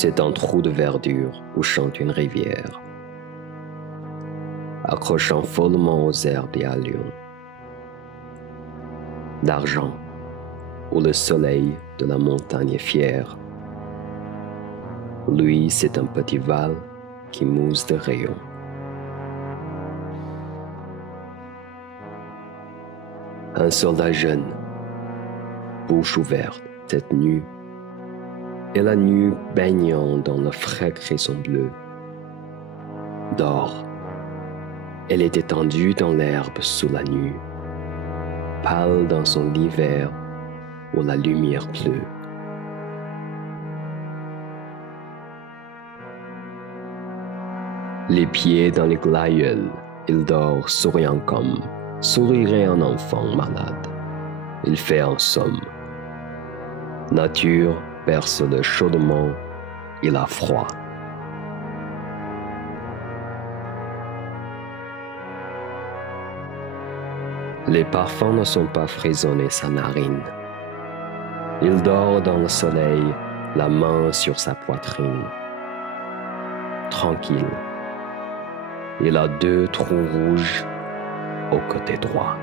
C'est un trou de verdure où chante une rivière, accrochant follement aux herbes et à Lyon. D'argent, où le soleil de la montagne est fier. Lui, c'est un petit val qui mousse de rayons. Un soldat jeune, bouche ouverte, tête nue, et la nuit baignant dans le frais cresson bleu. Dort, elle est étendue dans l'herbe sous la nue, pâle dans son lit vert où la lumière pleut. Les pieds dans les glaïeuls, il dort souriant comme sourirait un enfant malade. Il fait en somme. Nature perce-le chaudement, il a froid. Les parfums ne sont pas frisonnés sa narine. Il dort dans le soleil, la main sur sa poitrine. Tranquille, il a 2 trous rouges au côté droit.